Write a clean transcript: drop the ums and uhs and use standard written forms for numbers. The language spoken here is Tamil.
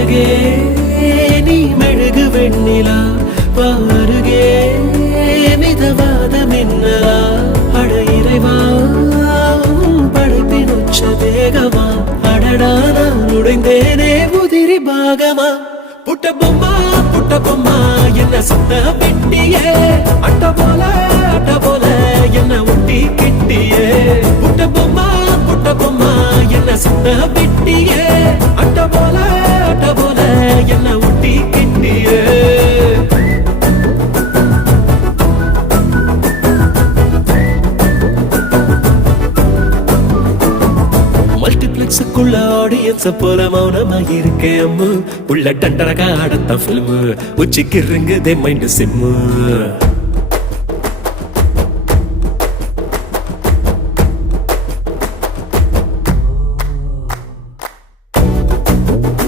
அழகே நீ மெழுகு வெண்ணிலா பாருகே மிதவாத மின்னலா அட இறைவா படைப்பின் உச்ச தேகமா அடடா நான் உடைந்தேனே உதிரி பாகமா புட்ட பொம்மா என்ன சுத்த வெட்டியே அட்ட போல என்ன ஒட்டி கிட்டியே புட்ட பொம்மா என்ன சுத்த வெட்டியே அட்ட போல என்ன ஒட்டி கிட்டியே மல்டிப்ளெக்ஸுக்குள்ள ஆடியன்ஸ போல மௌனமா இருக்கேன் அம்மு உள்ள டண்டரகா ஆடத்தான் ஃபில்மு உச்சிக்கு இருங்குதே மைண்டு சிம்மு